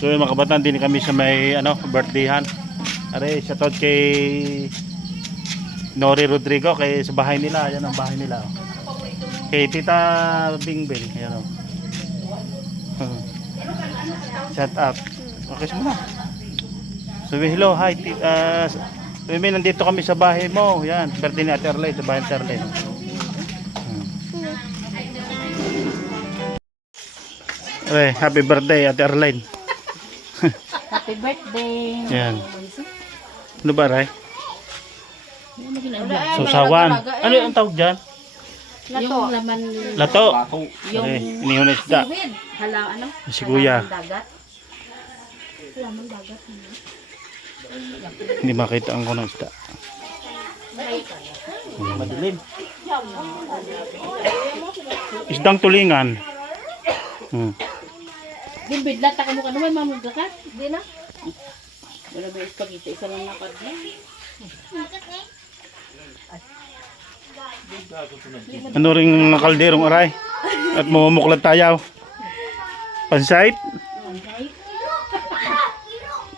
So yung mga kabataan din kami sa may birthdayhan. Are shoutout kay Nori Rodrigo kay sa bahay nila. Yan ang bahay nila. Kay Tita Bingbing. Ayan o. Shout out. Okay muna. So hello, hi. Nandito kami sa bahay mo. Yan, birthday ni Ate Arlene, sa bahay ni Ate Arlene. Okay, happy birthday Ate Arlene. Happy birthday. Yan. Ano ba, Ray? Susawan. Ano yung tawag dyan? Lato. Yung laman. Lato. Yung inihon na isda. Halang ano? Si Kuya. Dagat. Laman dagat. Hindi makita ang kunang isda. Madilim. Isdang tulingan. Bidlat ka mo ka naman mamugla ka. Di na. Wala ba spaghetti isa lang nakad na. Ano ring kalderong aray? At mamumuklat tayo. Pansait?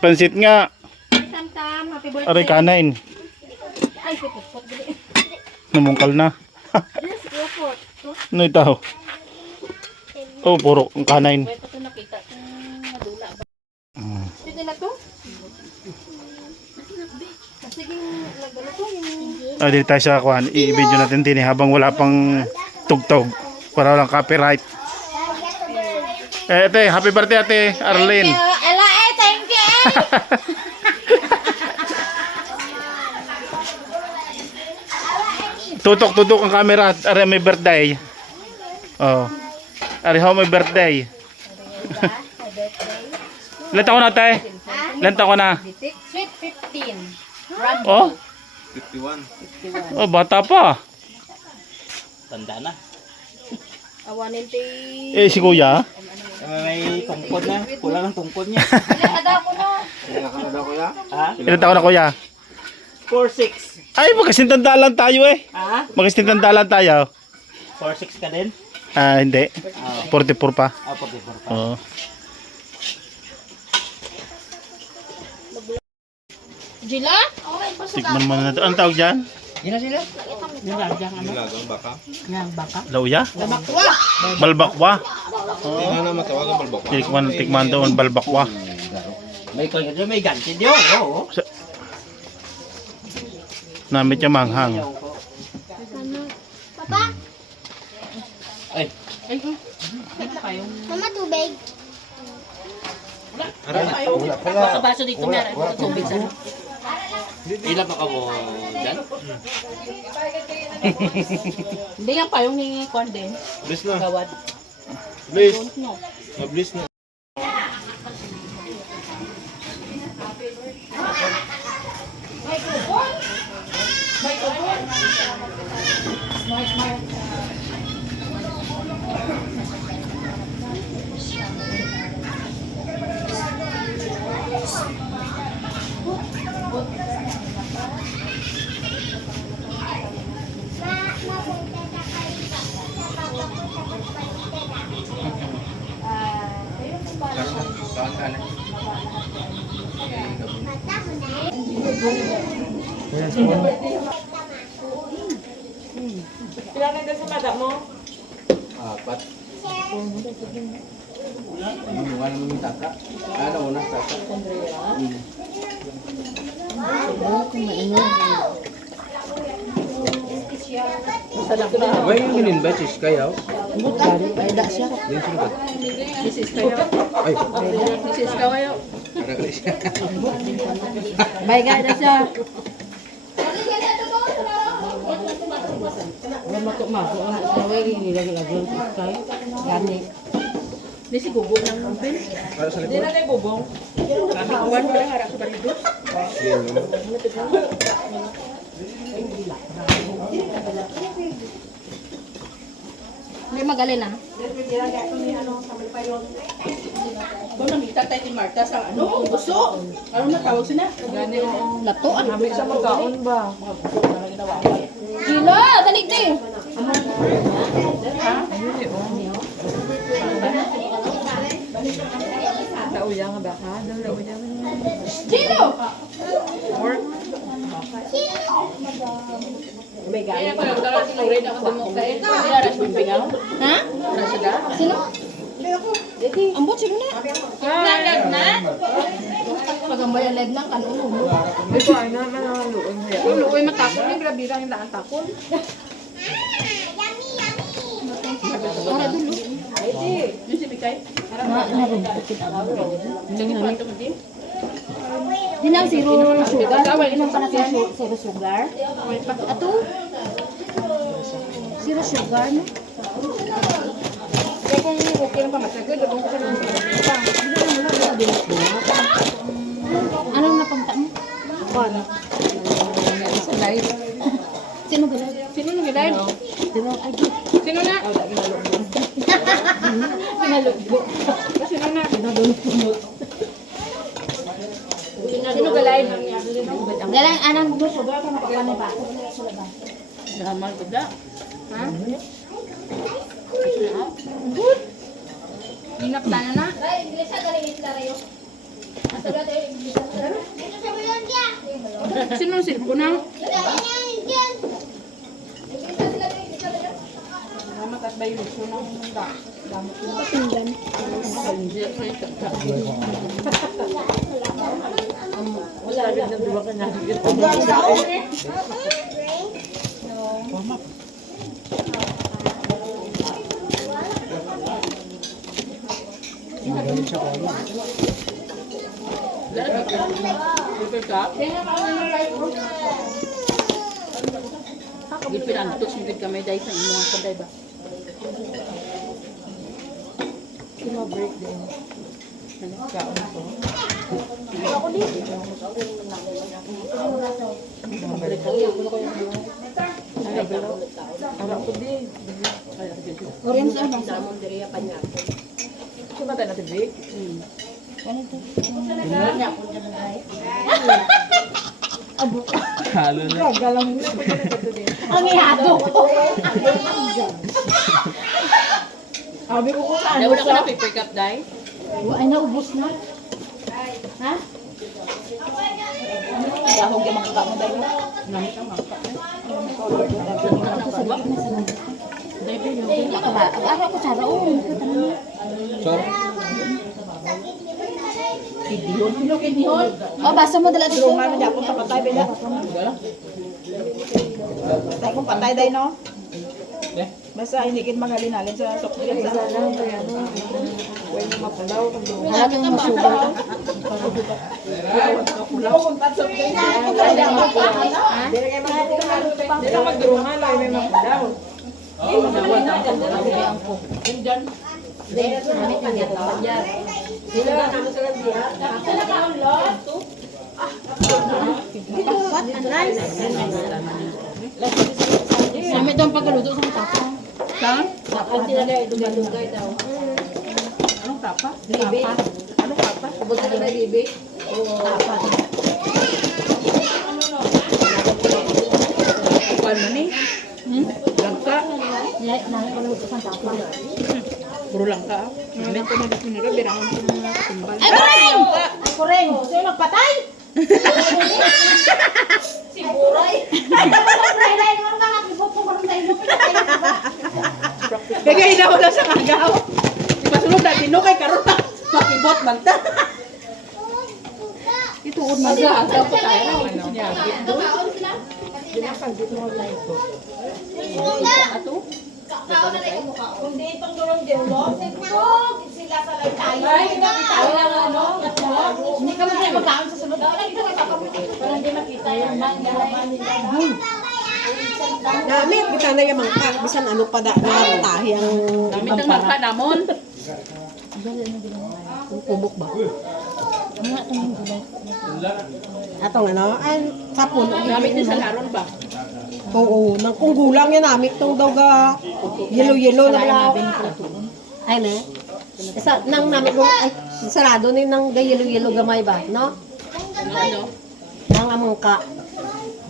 Pansit nga. Tam-tam, happy birthday. Aray kanain. Ay, pupot dili. Namungkal na. Yes, pupot. Ano ito? Oh, puro ang kanain. Wait, ito nakita kung madula ba. Sige na to. Sige, nagano to. Dito tayo sa kuhan. I-video natin din habang wala pang tugtog. Para walang copyright. Ate, happy birthday Ate Arlene. Ella, thank you. Tutok-tutok ang camera. Are may birthday. Oh. Are how may birthday. Ilan taon na Ate? Ilan taon na? Sweet 15. Oh? 51. Oh, bata pa. Tanda na. Awanin ti. Si Kuya? May tungkod na. Kulang ng tungkod niya. Ada ko na. Nakakanda ko ya? Ha? Ilan taon na Kuya? 4-6. Ay, magkasintandalan tayo eh. Ha? Magkasintandalan tayo. 4-6 ka din? Hindi. 44 pa. 44 pa. Oo. Jila? Tikman mo na ito. Anong tawag dyan? Yun na sila? Nilagang ano? Nilagang baka. Yang baka. Lauya? Labakwa. Balbakwa. Tingnan na matawagan balbaka. Tikman daw ang balbakwa. May kanya may ganti diyo. Oo. Namit niya manghang. Papa, Ay. Ay, payong. mama tubig. Pagkabaso dito na. Tubig sa. Ilan pa ka mo dyan? Hindi yung payong ni Kwan din. Bliss na. Gawad. Bliss. Don't know. Mabilis na. Kailangan din sa mata mo? Apat. Wala naman taka. Ano una taka? May in-invite si Sky out? Ay, da siya. Din sino ba? This is kayo. Ay, This is kayo. para ka siya. May gada siya. Wala mako ang saway ni lagi-lagi kay gani. Di si bubong ng open. Para sa Di likod. na tayo bubong. Kami kuwan mo lang harap sa balidos. Hindi magaling na. Kung nakita tayo ni Marta sa ano, buso. Ano na tawag sila? Gani o. Lato ah. Kami sa magkaon ba? Mga buso na ginawa. Gila, dali ti. Ha? Ayun eh. uyang nga baka. Daw uyang. Sino? Kaya ko lang tara sinurin ako sa mukha eh. Hindi na rin pingaw. Ha? Rasada. Sino? Ambot, sino na? Nagad na. Pagambay ang live ng kanuno. Hindi ko ay naman ang luon niya. Yung luoy matakol. Yung grabira yung daan takol. Para dulo. Yung si Mikay. Hindi pa ito mo din. Di na zero sugar. Inom pa na sa zero sugar. Ato? Zero sugar, no? Kaya kung okay lang pa masagad, doon ko sa mga Anong napagta mo? Ano? live. Sino gala? Sino nang live? Sino? Ay, Sino na? pinalugbo. Sino na? Pinadulpunot. Sino ka live? Galang anang mo sugar ka makapanay ba? Naman ko da. Ha? Inap tayo na. Sino ang cellphone na? Matas ba yung gusto ng Tinggan. Wala agad na duwa ka na. Gipinantos mo din kami dahil sa inyong kaday ba? Break din. Kaon ko. Ara ko din. Korean sa ba? Ito ba tayo natin break? Ano to? Halo na. Galang mo lang pagkakita din. Ang ihado ko. Sabi ko kung saan Dahil wala ka na paper cup dahil? Ay, naubos na. Ha? Dahog yung mga kamo dahil. Namit ang mga kamo. Ako ko sa roon. Sure. Sino kinihon? Oh, basa mo dala dito. Tulungan mo niya akong patay ba niya? Patay kong patay day no? Basta inikin mga linalin sa sokyo. Isa lang kaya no. Huwag mo mapulaw. Wala kang masugal ka. Hindi na magdurungan lang may mapulaw. Sami daw ang pagkaluto sa tapa. Saan? Anong tapa? Bibi. Anong papa? Abot na na bibi. Tapa. Kuan man eh. Langka. Nang pagkaluto sa tapa. Puro langka. Namit ko na dito nila. Birangan ko ng tumbal. Ay, kureng! Ay, kureng! Sa'yo magpatay? Si Buray. Kaya na ako daw sa kagaw. Ipasulog na tino kay karon na. Makibot man ta. Ituod man sa agaw pa tayo na. Sinyagit doon. Ato? Kung di itong durong dilo, siguro sila sa lang tayo. Ay, nakitaw lang ano. Hindi ka man tayo magkaon sa sunod. Parang di makita yung mangyalaman nila. Namit, kita na yung mangkak. Bisan ano pa da na tahi ang Damit ang mangka namon. kubok ba? Ano nga itong gulay? Atong ano, ay sapon. Gamit din sa laron ba? Oo, nang kung gulang yan namit tong daw ga yelo-yelo na blaw. Ay ne. Isa nang namit mo ay sarado ni nang ga yelo-yelo gamay ba, no? Ano? Nang amangka.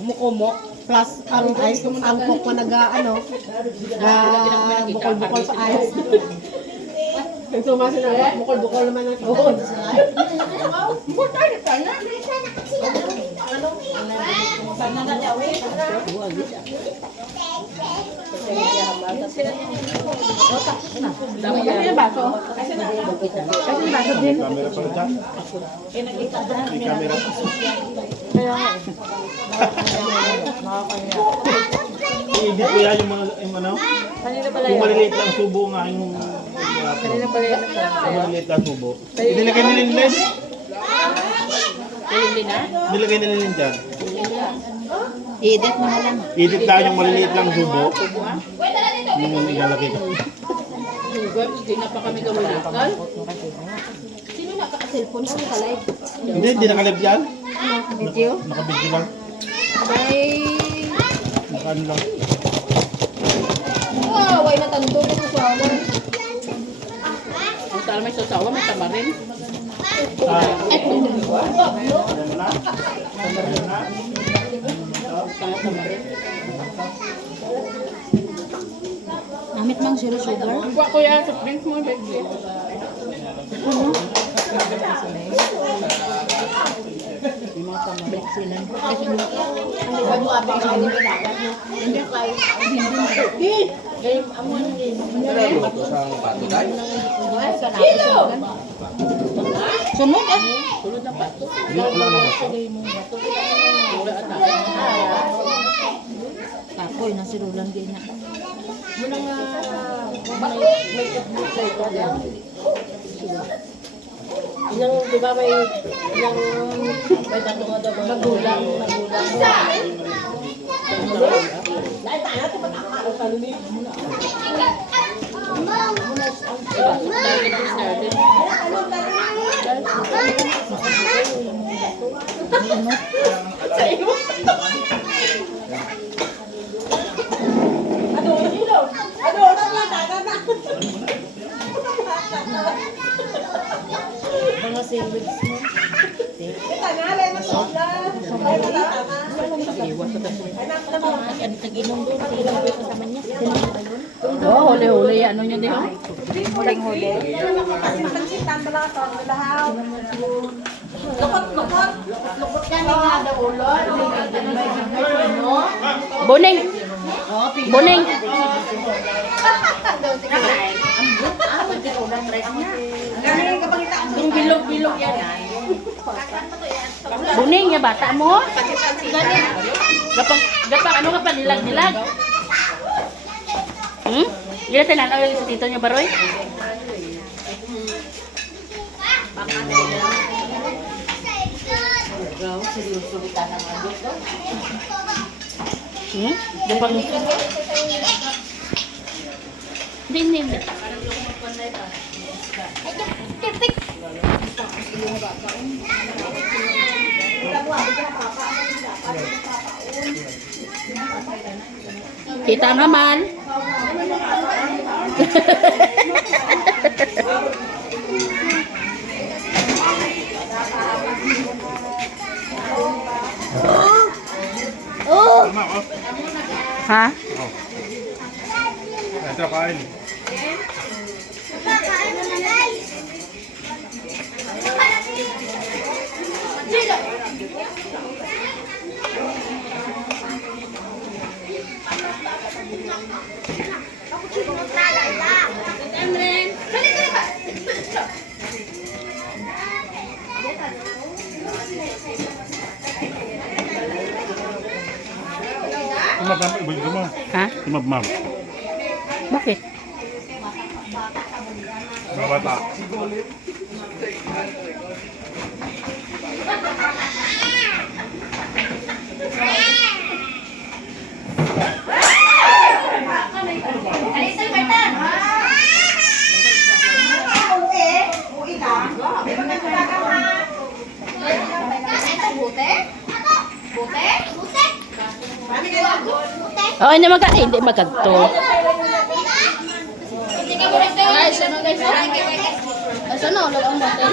Mukumok plus ang ice ang cook mo naga ano bukol-bukol sa ice. Nagsumasin na bukol-bukol naman ang tuhod. Dami yan yung baso. Kasi yung baso din. Camera pala dyan. May camera. I-edit ko yan yung mga, yung ano? Yung maliliit lang subo ng aking Kanina pala yan. yung maliliit lang subo. Nilagay nila yung lens. Hindi na? Nilagay nila yung dyan. I-edit mo na lang. Edit lang yung maliliit lang subo. Yung ilalagay ko. Hindi na pa kami gawalakal. Sino nakaka-cellphone sa live? Hindi nakalive yan. Video? Nakabidyo lang. Bye! Nakaano lang. Wow, way na tando na sa awan. Kung saan may sasawa, may tamarin. Namit mang zero sugar. Kuha ko yan, soft drinks mo, baby. Ito sa pato tayo. Sunod ah. Tulad ng pato. Hindi wala na ba? Kapoy na si Roland din na. Ilang, di ba may tatlong daw magulang. Dahil tayo natin matakaro sa lumin. Mga sandwich mo. Ano tag-inom doon? Sino kasama niya? Oo, huli-huli. Ano nyo din? Huling-huli. Buning! Buning! Yung bilog-bilog yan. Buning, yung bata mo. Gapang ano ka pa, nilag-nilag. Hmm? Gila tinanaw yung sa tito niyo, Baroy? Hmm? Gapang... Hindi. Kita naman. Ha? Ito kain. Ha? Tumabmam. Bakit? Mga bata. Oh, hindi magkagto. Guys, ano guys? Ano, lagong bote?